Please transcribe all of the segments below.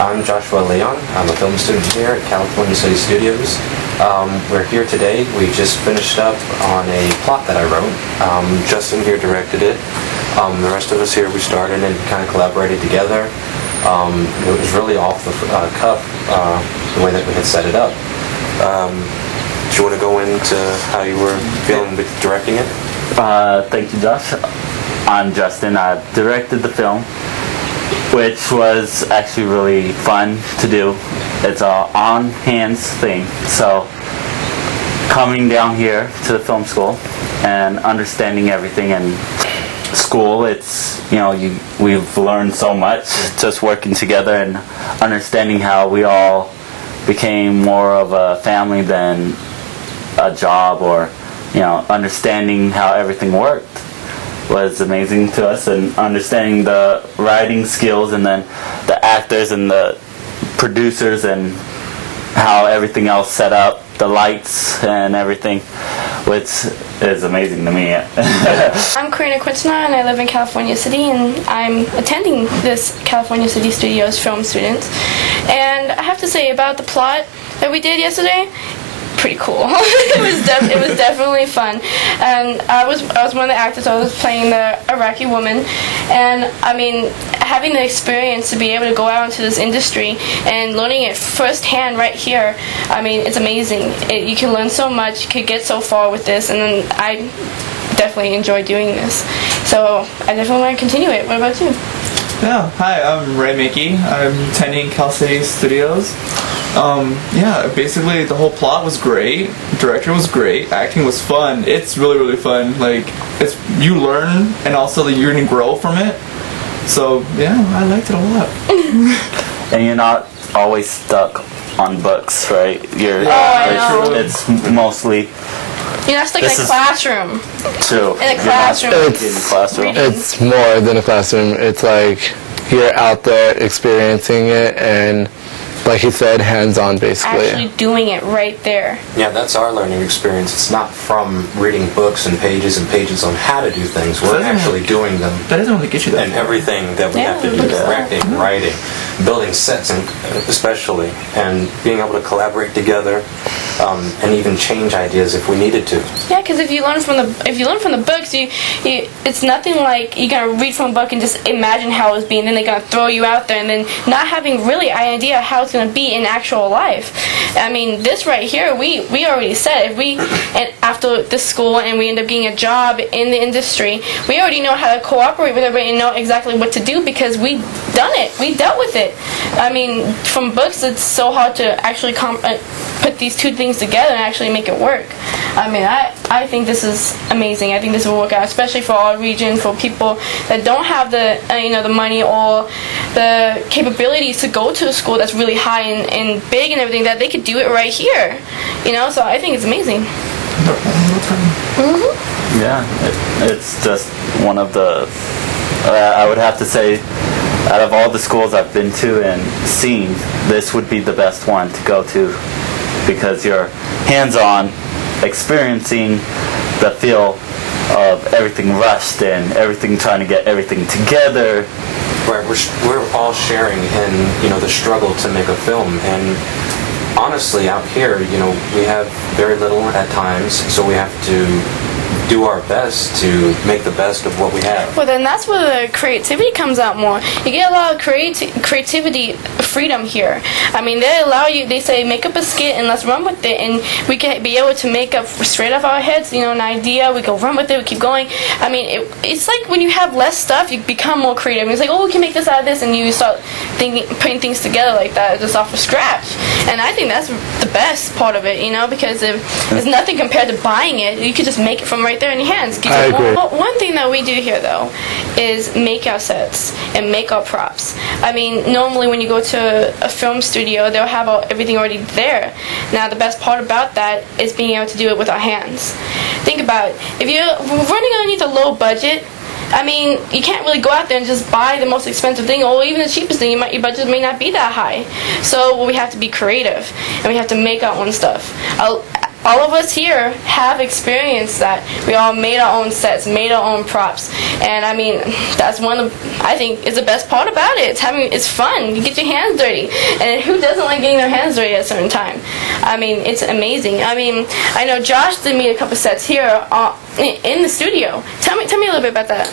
I'm Joshua Leon. I'm a film student here at California City Studios. We're here today. We just finished up on a plot that I wrote. Justin here directed it. The rest of us here, we started and kind of collaborated together. It was really off the cuff, the way that we had set it up. Do you want to go into how you were feeling with directing it? Thank you, Josh. I'm Justin. I directed the film, which was actually really fun to do. It's a on-hands thing. So coming down here to the film school and understanding everything in school, it's, we've learned so much just working together and understanding how we all became more of a family than a job, or understanding how everything worked was amazing to us, and understanding the writing skills and then the actors and the producers and how everything else set up, the lights and everything, which is amazing to me. I'm Karina Quintana and I live in California City, and I'm attending this California City Studios film student. And I have to say about the plot that we did yesterday, pretty cool. it was definitely fun, and I was one of the actors. I was playing the Iraqi woman, and I mean, having the experience to be able to go out into this industry and learning it firsthand right here, I mean, it's amazing. You can learn so much, you could get so far with this, and then I definitely enjoy doing this. So I definitely want to continue it. What about you? Yeah, hi, I'm Ray Mickey. I'm attending Cal City Studios. Yeah, basically the whole plot was great, director was great, acting was fun. It's really, really fun. Like, you learn, and also that you're gonna grow from it. So yeah, I liked it a lot. And you're not always stuck on books, right? It's mostly. You're not stuck in a classroom. True. In a classroom. It's more than a classroom. It's like you're out there experiencing it, and like he said, hands-on basically. Actually doing it right there. Yeah, that's our learning experience. It's not from reading books and pages on how to do things. We're actually doing them. That doesn't really get you that and far. Everything that we have to do, directing, writing, building sets, and especially, and being able to collaborate together, and even change ideas if we needed to. Yeah, because if you learn from the books, it's nothing like you're gonna read from a book and just imagine how it's being, then they're gonna throw you out there, and then not having really an idea how it's gonna be in actual life. I mean, this right here, we already said, and after this school and we end up getting a job in the industry, we already know how to cooperate with everybody and know exactly what to do because we done it. We dealt with it. I mean, from books, it's so hard to actually put these two things together and actually make it work. I mean, I think this is amazing. I think this will work out, especially for our region, for people that don't have the the money or the capabilities to go to a school that's really high and big and everything, that they could do it right here. So I think it's amazing. Yeah, it's just one of the, I would have to say, out of all the schools I've been to and seen, this would be the best one to go to, because you're hands-on, experiencing the feel of everything rushed and everything, trying to get everything together. Right, we're all sharing in the struggle to make a film, and honestly out here we have very little at times, so we have to do our best to make the best of what we have. Well, then that's where the creativity comes out more. You get a lot of creativity freedom here. I mean, they say make up a skit and let's run with it, and we can be able to make up straight off our heads, an idea, we go run with it, we keep going. I mean, it's like when you have less stuff, you become more creative. It's like, oh, we can make this out of this, and you start putting things together like that, just off of scratch. And I think that's the best part of it, because there's nothing compared to buying it. You could just make it from right there in your hands. I agree. One thing that we do here, though, is make our sets and make our props. I mean, normally when you go to a film studio, they'll have everything already there. Now, the best part about that is being able to do it with our hands. Think about it. If you're running underneath a low budget, I mean, you can't really go out there and just buy the most expensive thing, or even the cheapest thing. Your budget may not be that high. So we have to be creative, and we have to make our own stuff. all of us here have experienced that. We all made our own sets, made our own props, and I mean, that's one of, I think, is the best part about it. It's fun. You get your hands dirty, and who doesn't like getting their hands dirty at a certain time? I mean, it's amazing. I mean, I know Josh did me a couple sets here in the studio. Tell me a little bit about that.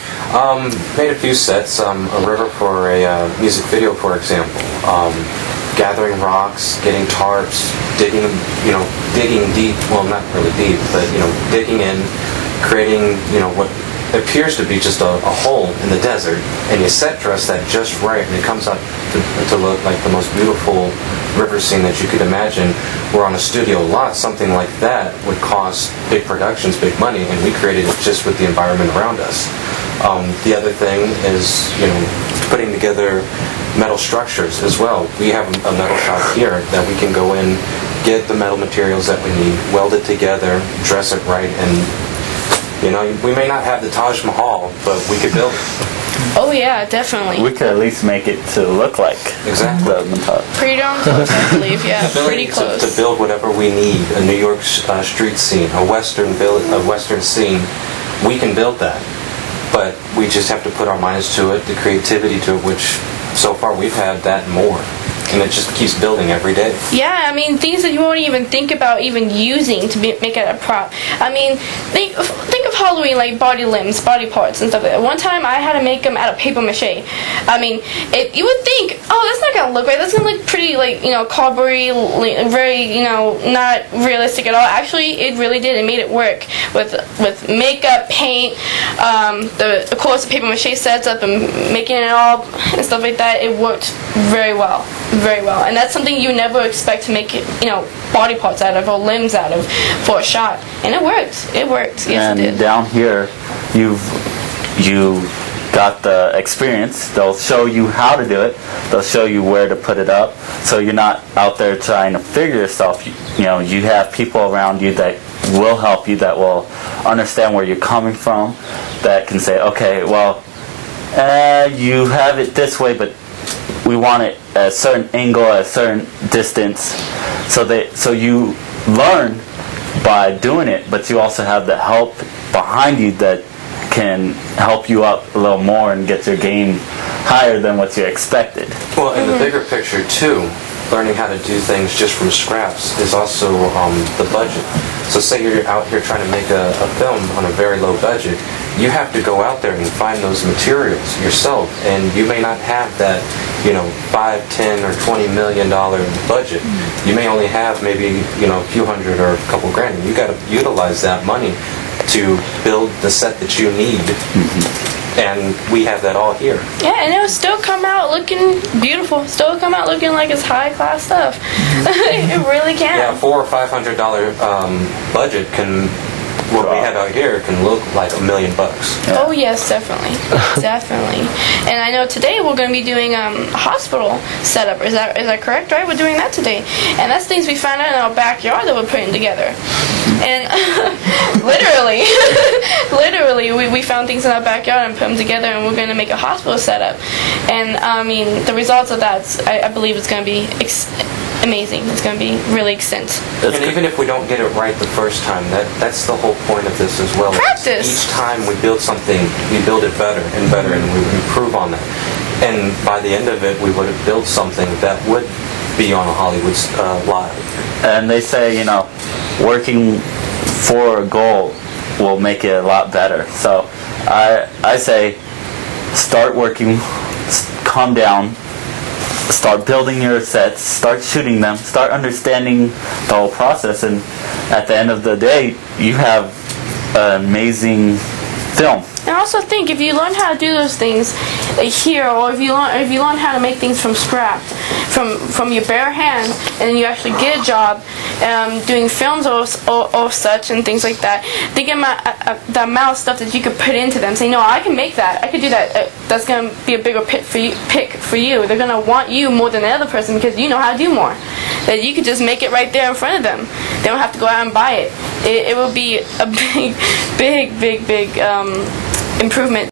Made a few sets. A river for a music video, for example. Gathering rocks, getting tarps, digging deep. Well, not really deep, but digging in, creating what appears to be just a hole in the desert, and you set dress that just right, and it comes out to look like the most beautiful river scene that you could imagine. Where on a studio lot, something like that would cost big productions, big money, and we created it just with the environment around us. The other thing is, putting together metal structures as well. We have a metal shop here that we can go in, get the metal materials that we need, weld it together, dress it right, and we may not have the Taj Mahal, but we could build it. Oh yeah, definitely. We could at least make it to look like exactly the Taj. Pretty darn close, I believe. Yeah, pretty close. To build whatever we need, a New York street scene, a Western scene, we can build that. But we just have to put our minds to it, the creativity to it, which so far we've had that and more. And it just keeps building every day. Yeah, I mean, things that you won't even think about even using to make it a prop. I mean, think of Halloween, like body limbs, body parts, and stuff like that. One time I had to make them out of paper mache. I mean, you would think, oh, that's not going to look right. That's going to look pretty, like, cardboardy, very, not realistic at all. Actually, it really did. It made it work with makeup, paint, of course, the paper mache sets up and making it all and stuff like that. It worked very well. Very well, and that's something you never expect to make body parts out of or limbs out of for a shot, and it worked. It worked. Yes, and it did. Down here, you got the experience. They'll show you how to do it. They'll show you where to put it up, so you're not out there trying to figure yourself. You have people around you that will help you, that will understand where you're coming from, that can say, okay, well, you have it this way, but we want it at a certain angle, at a certain distance, so you learn by doing it, but you also have the help behind you that can help you up a little more and get your game higher than what you expected. Well, in the bigger picture too, learning how to do things just from scraps is also the budget. So say you're out here trying to make a film on a very low budget, you have to go out there and find those materials yourself, and you may not have that, $5, $10, or $20 million budget. You may only have maybe, a few hundred or a couple grand. You got to utilize that money to build the set that you need. And we have that all here. Yeah, and it'll still come out looking beautiful. Still come out looking like it's high-class stuff. It really can. Yeah, $400 or $500 budget can, what we have out here can look like $1 million. Yeah. Oh yes, definitely, definitely. And I know today we're going to be doing a hospital setup. Is that correct? Right, we're doing that today, and that's things we found out in our backyard that we're putting together. And literally, we found things in our backyard and put them together, and we're going to make a hospital setup. And I mean, the results of that, I believe, is going to be amazing. It's going to be really extensive. And even if we don't get it right the first time, that's the whole point of this as well. Practice. Each time we build something, we build it better and better, and we improve on that. And by the end of it, we would have built something that would be on a Hollywood lot. And they say, working for a goal will make it a lot better. So I say, start working, calm down, start building your sets, start shooting them, start understanding the whole process, and at the end of the day, you have an amazing film. And also think, if you learn how to do those things here, or if you learn how to make things from scratch, from your bare hand, and you actually get a job doing films or such and things like that, think about the amount of stuff that you could put into them. Say, no, I can make that. I could do that. That's going to be a bigger pick for you. They're going to want you more than the other person because you know how to do more. That you could just make it right there in front of them. They don't have to go out and buy it. It will be a big improvement.